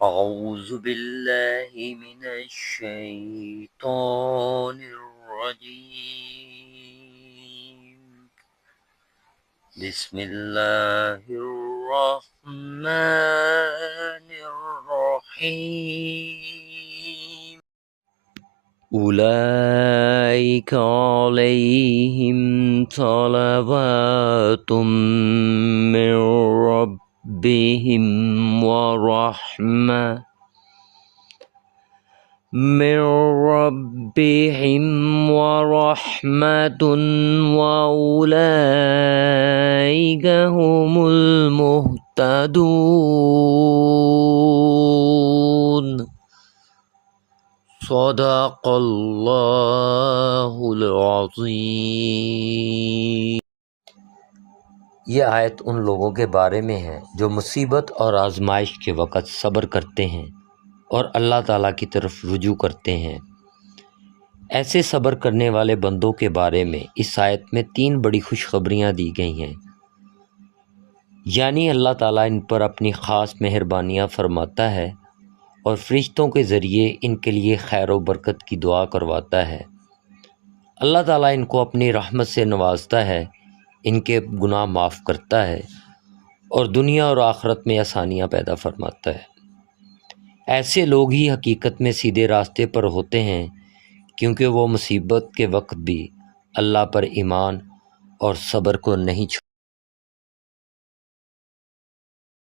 أعوذ بالله من الشيطان الرجيم بسم الله الرحمن الرحيم أولئك عليهم صلوات من ربهم ورحمة وأولئك هم المهتدون सदाक़ल्लाहुल अज़ीम। ये आयत उन लोगों के बारे में है जो मुसीबत और आजमाइश के वक़्त सब्र करते हैं और अल्लाह ताला की तरफ रुजू करते हैं। ऐसे सब्र करने वाले बंदों के बारे में इस आयत में 3 बड़ी खुशखबरियाँ दी गई हैं। यानी अल्लाह ताला इन पर अपनी ख़ास मेहरबानियाँ फरमाता है और फरिश्तों के ज़रिए इनके लिए खैर व बरकत की दुआ करवाता है। अल्लाह ताला इनको अपनी रहमत से नवाजता है, इनके गुनाह माफ़ करता है और दुनिया और आखिरत में आसानियाँ पैदा फरमाता है। ऐसे लोग ही हकीकत में सीधे रास्ते पर होते हैं क्योंकि वो मुसीबत के वक्त भी अल्लाह पर ईमान और सब्र को नहीं